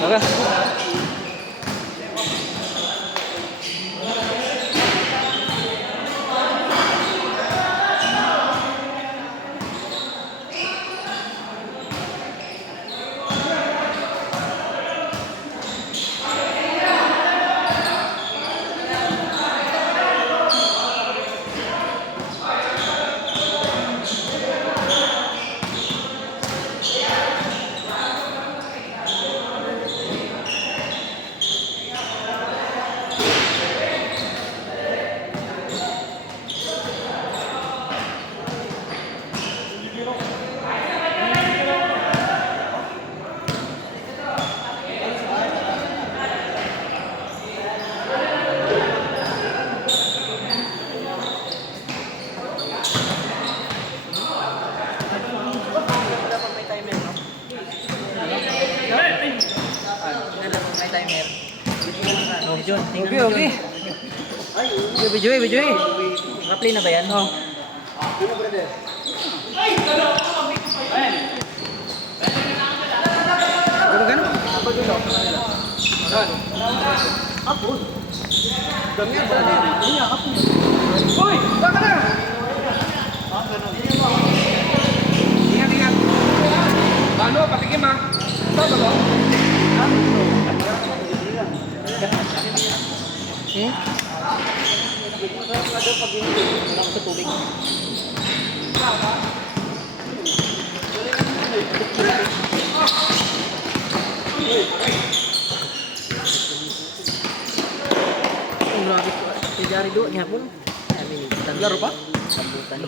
Tara. Oh, John, tingnan mo, Okay. John. Video. Naka-play na ba yan? Oh. Ano ka na? Apol. Ganyan ba? Ganyan, apol. Hoy! Baka na! Ingat. Balo, patikim ha. Ito, balo. Sa tubig. Ang grabe ko. Si Jari doon niya po. Laro pa? Sambutan.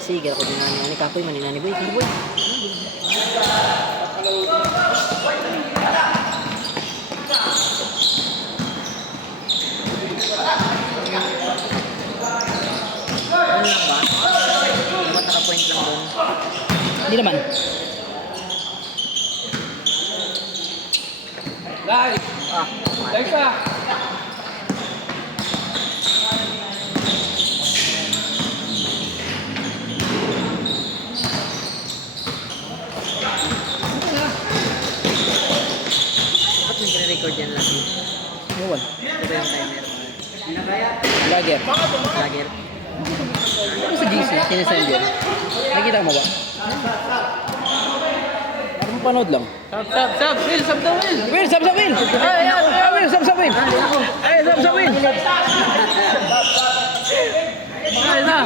Sige ako din nani kapoy man nani boy. Boy. Ano lang ba? Dapat naka-point lang doon. Hindi naman. Live! Live ka! Ba't may record yan lagi? Ewan. Ito ba yung timer? Lager. Lager? Ano sa GC? Sinesend yun. Nakita mo ba? Parang mapanood lang. Sub! Will! Sub daw, Will! Will, sab, Will! Ay, Will, sab, Will! Ay, sab, Will! Ay na!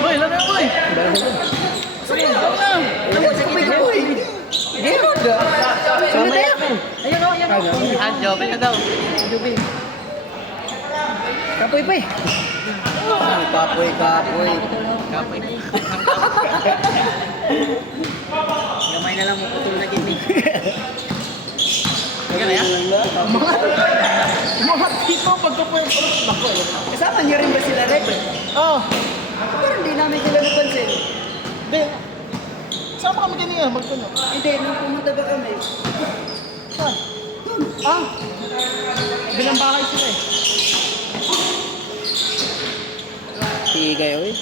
Boy, laro na, boy! Sige, laro na! Sige, boy! Game on da. Sama tayo. Ayun o, ayun o! Ah, Jobe na daw. Jobe. Kapoy pa eh. Kapoy. Kapoy. Gamay na lang mo putol na gini. Sige na yan? Mga dito pagkapoy. Nako. Kasama niyo rin ba sila, Red? Oh. Pero hindi namin sila napansin. Hindi. Sama kami kanina, magkuno. Hindi, nung pumunta ba kami? Saan? Ah. Bilang bahay sila eh. Tigay oy.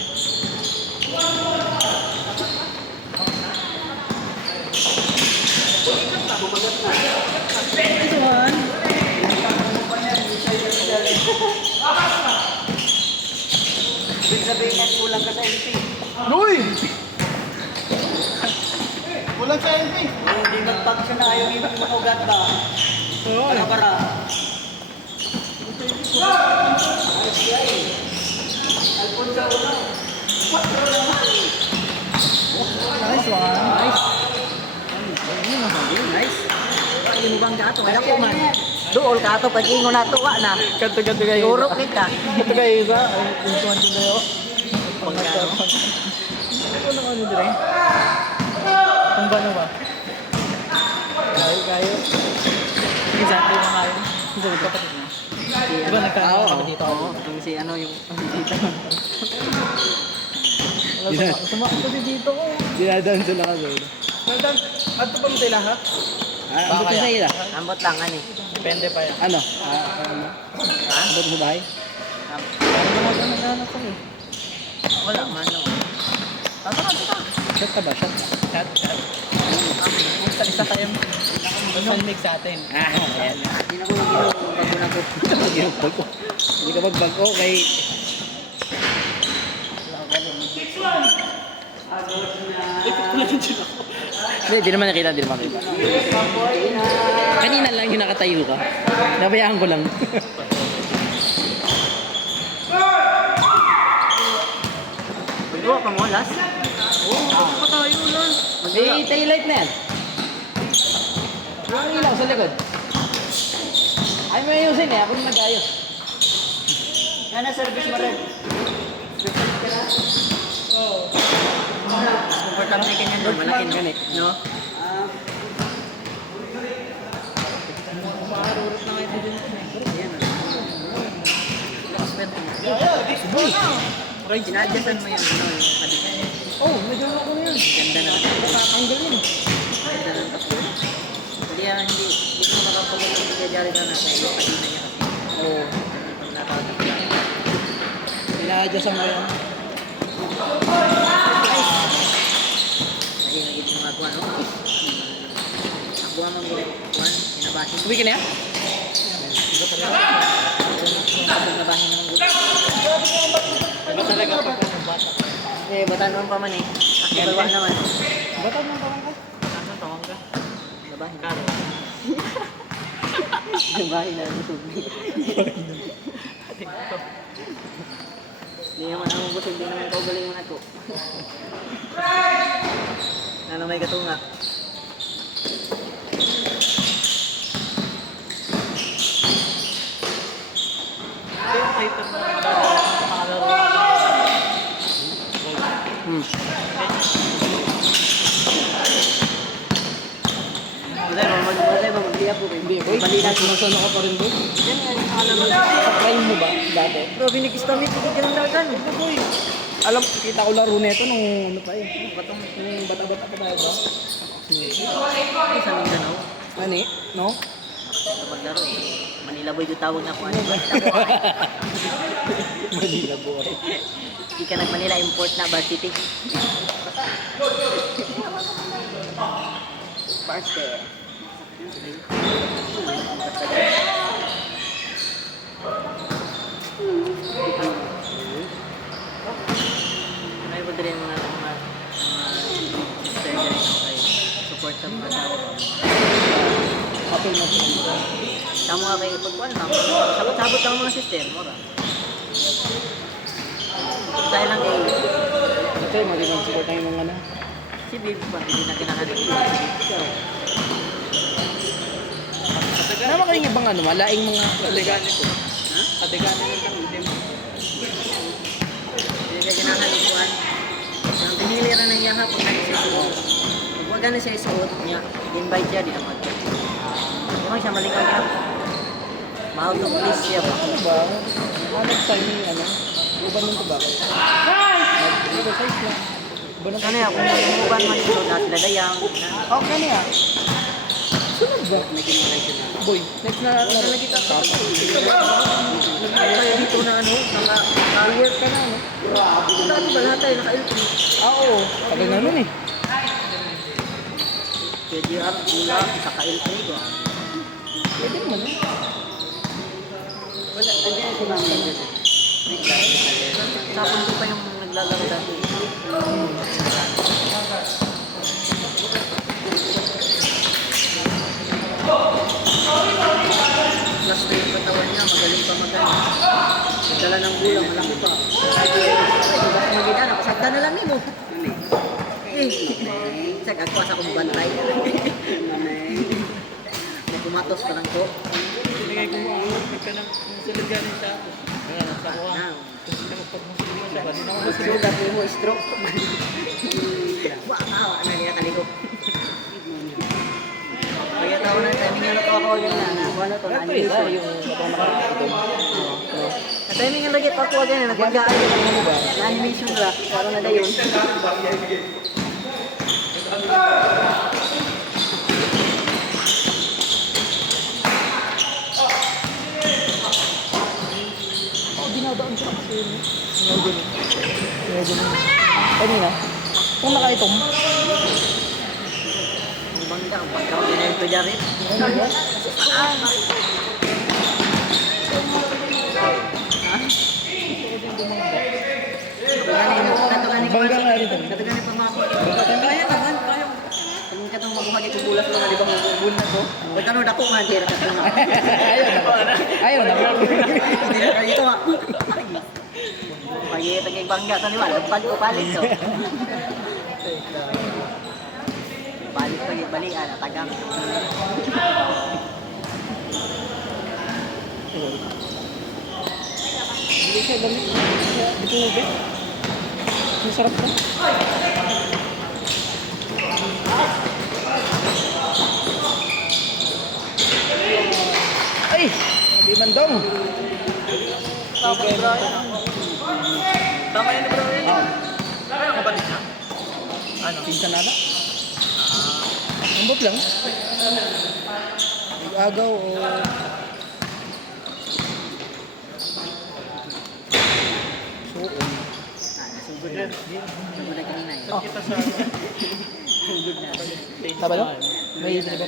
Ito man. Ibig sabihin yan, kulang ka sa MP. Uy! Walang sa MP. Hindi mag-function na ayaw yung makugat ba? Para. Alfonso Uno. 4 naman. Nice one. Nice. Nice. Ayun mo bang gato? Kaya ko man. Dool ka to pag ingon na tuwa na. Kanto kayo. Turok kita. Kanto kayo isa. Yung tuwan ko dayo. Pagkano? Ano lang ano dire? Kung ba ba? Kayo. Exactly na ngayon. Hindi ko kapatid na. Diba nagkakaroon kami dito? Oo. Yung si ano yung dito. Sumakot ko dito ko. Dinadaan sila ka doon. Nandang, ato pa mo sila ha? Ano sa ila? Ambot lang ani. Depende pa yan. Ano? Ba't mo bahay? Parang naghanap ko eh. Wala, man lang. Shot ka ba? Shot? Chat. Isa kayo. Masalmig sa atin. Ayan. Hindi na ko mag-bago na ko. Magbago. Hindi ka magbago kay... Hindi naman nakita, hindi naman nakita. Kanina lang yung nakatayo ka. Nabayaan ko lang. Paggawa pa mo, last? Pa tayo lang. May taillight na yan. Yung ilaw sa likod. Ay, may ayusin eh. Ako yung nag-ayos. Yan na service mo rin. Mas comfortable na ganyan doon, malaking Ganit. no? Makarurot na ngayon din. Sinadyasan mo yung ano, yung kadikit. Oh, medyo ako na yun. Ganda na. Ang galing. Ganda na tapos. Hindi mo makapagod ng pagkajari na nasa iyo kanina niya kasi. Oo. Pag nakakagod. Pina-adjustan mo yan. Naging yung mga kuwan, no? Nakuha mang gulit. Kuwan, inabahin. Uwi ka na yan? Nabahin naman gulit. Iba talaga pag bata. Eh, bata naman pa man eh. Akibalwa naman. Ba't ang tawang ka? Nasaan tawang ka? Nabahin. Karo. Nabahin na busog. Hindi naman ako busog, hindi naman kaugaling mo na to. Ano may katunga? Ito yung kahit ang makalaro. Wala ba mag-iap po kayo? Hindi, boy. Sumasano ka pa rin, boy. Yan nga, yung alam Sa prime mo ba? Dati? Bro, binig-istamit, hindi ka lang lagan. Boy. Alam, kita ko laro nito nung ano pa eh. Batong Nung bata-bata pa tayo ba? sa Mindanao. Ano eh? No? Sa maglaro. Manila boy yung tawag na ako. Ano ba? Manila boy. Hindi ka nag-Manila, import na, varsity. Varsity. Ay, po din mga sister guys okay. Support sa mga tao. Apple mo. Tama nga kayo pagkuhan lang. Sabot-sabot lang mga sister. Mura. Dahil lang kayo. Ito yung magiging support tayo mga na. Si Babe pa, hindi na kinakalit. Naman kayong ibang ano, malaing mga... Katigani ko. Ha? Katigani ng tangitim. Hindi ka kinakalikuan. Ang pinili rin ng yaha pag nagsisuot. Pag wag na siya isuot niya, invite siya, di naman. Kung siya malikang niya, mahal to please siya ba? Ano ba? Nag-sign yung ano? Uban yung tobacco. Nag-oversize lang. Uban ng Ano yan, kung namuban man ito, dahil sila dayang, Oh, kani ah. Sunod ba? may kinuray siya na. Boy, next na laro kita. Kaya dito na ano, Work ka na, no? dati ba lahat tayo naka-ilpin? Oo. Tagal na nun eh. KDR, Gula, saka ilpin ko. Pwede naman eh. Wala, nandiyan si Mami nandiyan. Tapon ko pa yung naglalaro dati. Last na yung katawan niya, magaling pa magaling. Nagdala ng gulang, malaki pa. Tapos magina, napasagda na lang mo. Sag, ako asa kong bantay. May kumatos pa lang ko. Binigay ko mo. Ka ng sulit ganin sa ako. Kaya nasa ko ah. Now, Kung sino magpagmusin mo siya. Hindi na ako sugat mo, stroke. Wow, ano niya kaligok. Kaya tao na timing na to ako yun na. Wala to, Ito isa, yung matang nakakita. At timing na lagi ako ganyan, nagwagaan yun ang ano ba? Na-animation na, parang na yun. Singaw din. Singaw din. Kanina, kung nakaitom, Ang bangga, ang pagkaw din na ito dyan rin. ano ba? Bangga nga rin. Katugan yung pamako. Kaya naman, kaya. Kung katong mabuhagi kong bulas mo nga, di ba mabubun na to? Huwag tanong dako nga, di ka tanong. Ayaw na. Hindi na kayo ito ha. Pagi taging bangga to, di ba? Lagpag ko palit to. Palit taging balian, tagang. Hindi siya dami. Dito mo ba? Masarap to. Ay! Di mandong. Tama yun ni bro. Kabalik na. Ano? Pinsan nada. Ambot lang. Nag-agaw o... Suon. Sugod na. Sugod na kanina eh. Kita sa... Sugod na. Sabado? May hindi ba?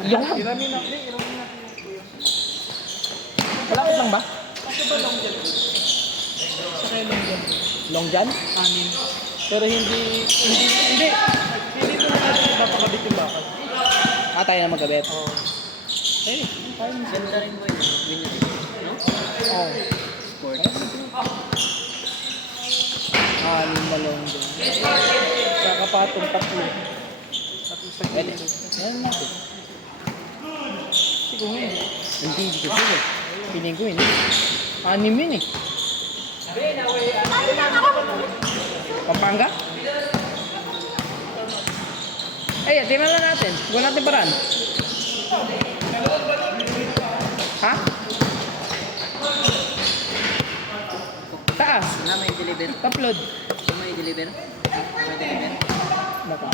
Iyan lang. Iramin na. Malapit lang ba? Kasi ba lang dyan? Sa kayo lang dyan. Long John? Anin. Pero hindi ko na natin ipapakabit yung bakal. Ah, tayo na magkabit. Oo. Hey, tayo na. Ganda rin po yun. Ganyan. No? Oh. Sport. Anim na Long John. Saka patong tatlo. Pwede. Yan natin. Siguro hindi. Hindi ko sila. Piling ko hindi. Anim yun eh. Pampanga? Ay, tingnan lang natin. Huwag natin paraan. Ha? Taas. Wala may deliver. Upload. May deliver. May deliver. Baka.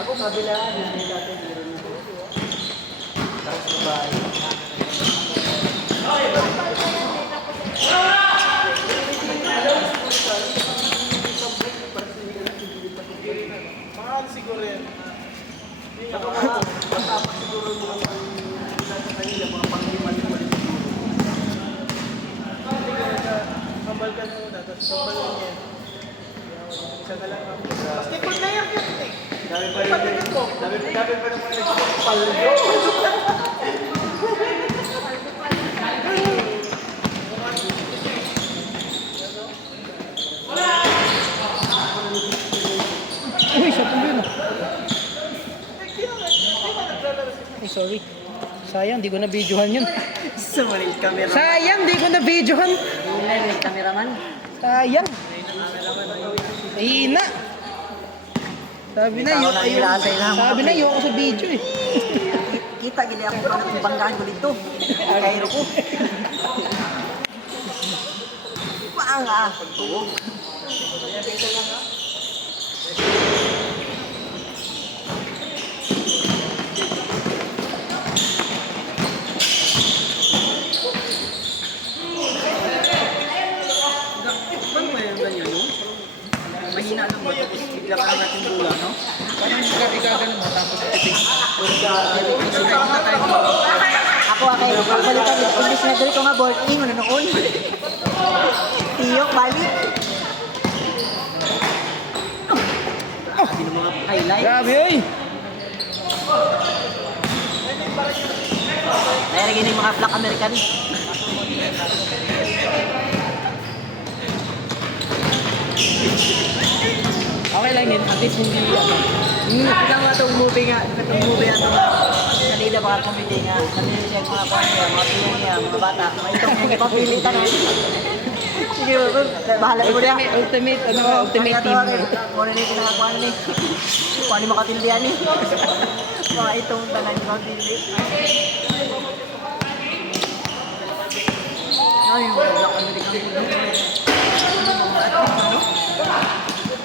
Ako kabilaan. Hindi natin meron mo. Tapos babae. Mahal siguro yan. Saka matapos siguro mga sa kanila, mga pang-lima-lima rin siguro. Kambal ka na muna, tapos kambal lang yan. Isa na lang ako. Basketball player yan eh. Dami pa rin ko. Dami pa rin mo paldo. Uy, siya po yun. Ay, sorry. Sayang, di ko na videohan yun. Sa maliit camera. Sayang, di ko na videohan. May cameraman. Sayang. Hina. Sabi na, Ikaw lang nila sa ilang. sabi na, yung ako sa video eh. Kita gili ako kung banggaan ko dito. Kairo ko. Paanga. Oo. Bang mo yung ganyan, no? Mahina lang ba? Tapos bigla ka natin bula, no? Parang igaganon mo, tapos titig. Ako akay, balikan yung English na dali ko nga board. Ay, mo na noon. Tiyok, balik. Sabi ng mga highlight. Grabe eh. Kaya lagi yung mga Black American. Ako Okay lang yun, at least hindi ano. Ikaw nga itong movie nga, itong movie nga itong kanina baka comedy nga, kanina siya mga kwan niya, mga pilang niya, mga bata, mga itong mga ipapilitan na. Sige bro, bahala mo niya. Ultimate, ano, ultimate team. Muna na yung pinakakuan ni. Kuan ni makatildihan ni. Mga itong tanang makatildi. Ay, wala ka na rin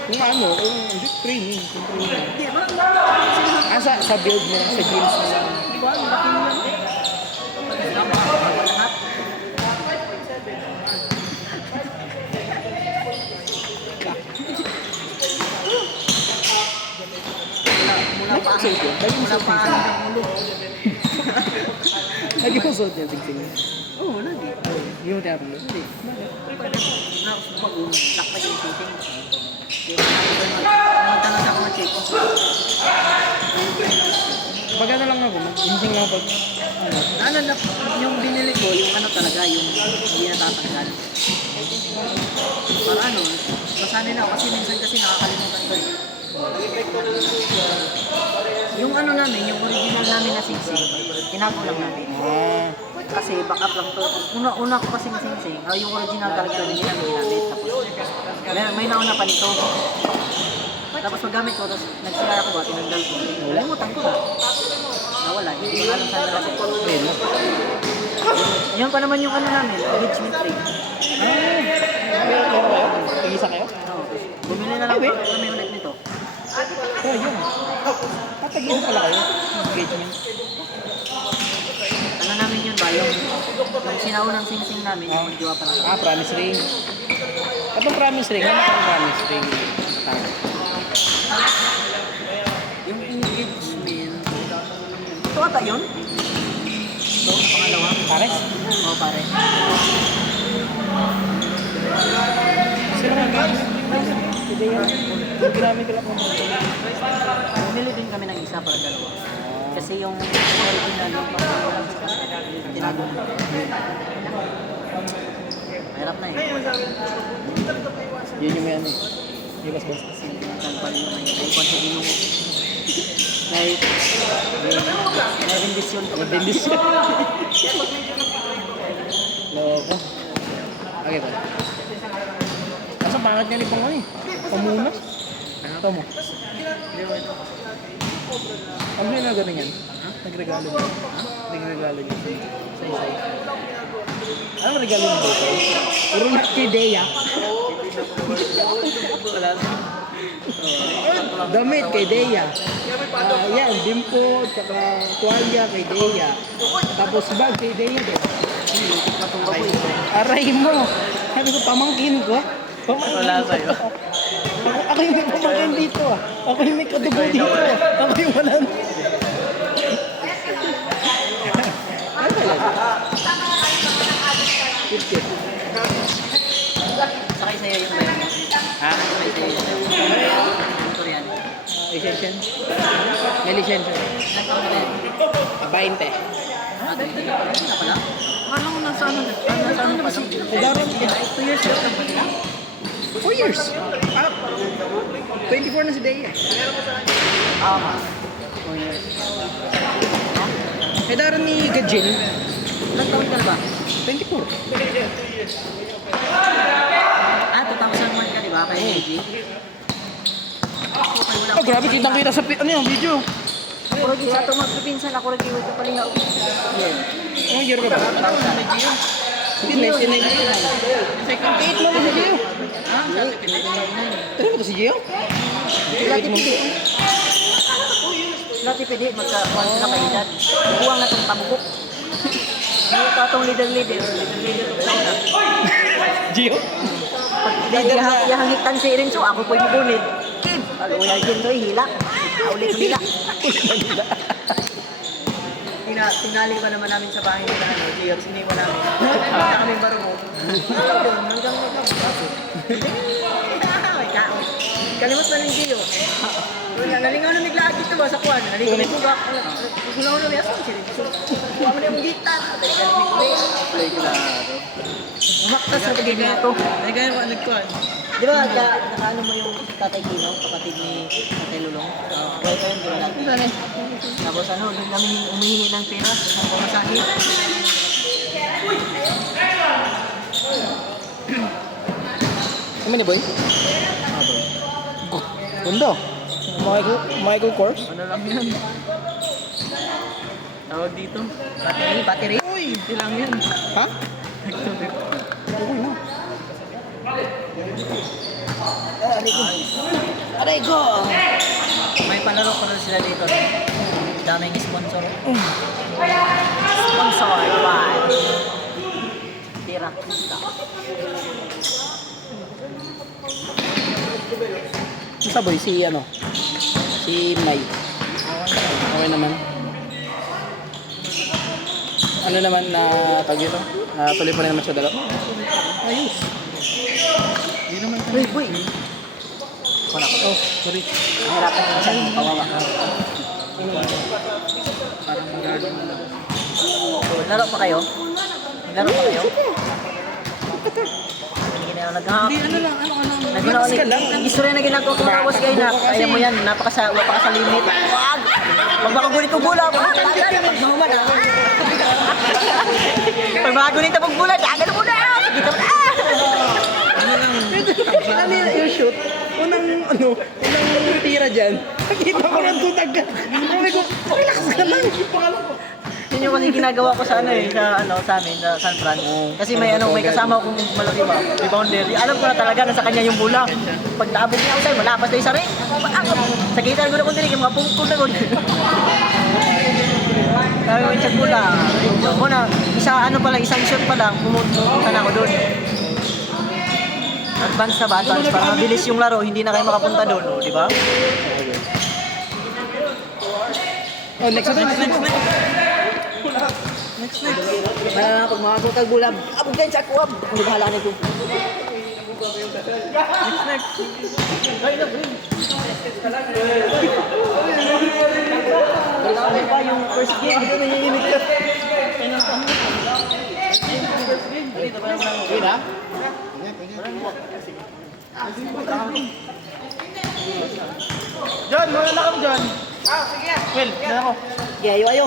Kung ano, kung training. Di ba? Sa build mo, sa games mo lang. Di ba? Malaki mo lang. Lahat. Mula pa Lagi mo suot yun? mula pa hanggang ulo. Lagi mo suot yun, tingting. Oo, lagi. Hindi mo tinapin yun? Hindi. Lakpay yung shooting. Magtanong sa mga check. Pag ano lang ako, mag-insing lang pag, ano, Ano na, yung binili ko, yung ano talaga, yung hindi natatanggal. Para ano, masanay na ako kasi minsan kasi nakakalimutan ko eh. Yung ano namin, yung original namin na singsing, tinago lang namin. Kasi backup lang to. Una ko kasi singsing, yung original character hindi namin ginamit. Tapos may nauna pa nito. Tapos magamit ko, tapos nagsira ako ba, tinanggal ko. Nalimutan ko na. Nawala, hindi ko alam saan nalagay. ayun mo. Yan pa naman yung ano namin, engagement ring. Meron kayo? Tig-isa kayo? Oo. Bumili na lang kami ulit nito. Oh, yun. Tatagin pala kayo. Engagement. Ano namin yun ba? Yung sinaunang sing-sing namin, yung magdiwa pa lang. Promise ring. Kapag promise ring, ano ang promise ring? Yung engagement, ito ata yun? Ito, pangalawa. Pares? Oo, pare. Sila nga guys. Hindi yan. Ginamit ko lang kung Bumili din kami ng isa para dalawa. Kasi yung original, yung pangalawa sa kanila, tinago na. Mahirap na eh. yun yung may ano eh. Hindi bas-bas. Kalpal yung may konsegi mo. May bendisyon. Bendisyon. Loko. Okay ba? Kaso pangit nga ni Pang ano eh. Pamunas. Ito mo. Ano yung nagano yan? Nagregalo niya. Nagregalo niya. Sa isay. Anong regalo niya dito? Puro nagkideya. Damit kay Deya. Yan, dimpo, tsaka tuwalya kay Deya. Tapos bag kay Deya din. Aray mo! Sabi ko, pamangkin ko. Wala sa'yo. Ako yung may pamangkin dito ah. Ako yung may kadugo dito ah. Ako yung wala. Ano talaga? Cute. Sakay sa'yo yung bayan mo. Ha? Sakay sa'yo yung bayan mo. Korean. Lisensya? May lisensya. Nagkaroon na yan. 20. Ah, 20 na pala? Akala ko nasa ano na. Nasa ano pa lang. Daron, 2 years old lang ba sila? 4 years. 24 na si Deya. Ah, 4 years. Eh, daron ni Gajin, Ilang taon ka na ba? 24. Ah, 2001 ka, di ba? Kay AJ? Oh, grabe, kitang-kita sa ano yung video. Ako rin sa ito magpipinsan, ako rin kiwit ka palingaw. Yan. Anong year ka ba? Hindi, 1999. Second 8 lang si Gio. Ah, sabi pinag-99. Ano ba ito si Gio? Sila tipidi. Sila tipidi, magkakuhan sila kay edad. Buwang na itong tabukok. Hindi ka itong leader sa una. Gio? Pag ihangitan si Irinso, ako po'y mabunid. Kim, pag-uyay din to'y hila. Ulit ko nila. Tinali pa naman namin sa bahay nila, ano, Gio, siniwa namin. Wala kaming barumo. Doon, hanggang nagkabukaso. May kaon. Kalimot na ng Gio. Nalingaw na naglaag dito ba sa kuwan? Nalingaw na ito ba? Nalingaw na may asong siya. Kuha mo na yung gita. Dahil ka namin kulit. Ay, klaro. Umaktas na pagiging ito. Ay, gaya mo, nagkuhan. Di ba, nakaano mo yung Tatay Kino, kapatid ni Tatay Lulong? Well, yun, di ba natin? Saan eh? Tapos ano, doon kami umihingi ng pera sa pamasahe. Ano ni boy? Ganda. Michael Kors? Ano lang yan? Tawag dito? Battery? Uy! Hindi lang yan. Ha? Okay na. Aray ko! May palaro pa rin sila dito. Daming sponsor. Sponsor by Tira. Isa boy, si ano? Si May. Okay naman. Ano naman na tag ito? Tuloy pa rin naman siya dalaw. Ayos. Hindi naman Boy, boy. Wala ko. Oh, sorry. Mahirapan yung isang kawawa. Parang magaling na lang. Laro pa kayo? Laro pa kayo? Hindi na Hindi, ano lang, ano. Relax ka lang. Istorya na ginagawa ko na kayo na kaya mo yan, napakasalimit. Wag! Pag makagulit ko bula, magmahuman ah. Pag makagulit ako bula, tagal mo na! Kita mo na! Ano yung shoot? Unang tira dyan. Nakita ko lang tutag ka. Sabi ko, relax ka lang. Pangalan ko. Yun yung kasi ginagawa ko sa sa amin, sa San Fran. Kasi may kasama akong malaki ba, rebounder. Alam ko na talaga na sa kanya yung bola. Pag naabot niya outside, malapas na yung sarin. Sa gitar ko na kung dinig, yung mga pungkol na kun. Sabi ko, check bola. Muna, isang shot pa lang, pumunta na ako doon. Advance na ba? Advance para mabilis yung laro, hindi na kayo makapunta doon, di ba? Oh, next. Pag makakot ang bulam, abog kayo sa kuwab. Ano bahala na ito? Next pa yung first game, hindi nangyayimik ka. Wait ha? John, muna na kami, John. Sige. Well, na ako. Yeah, ayo.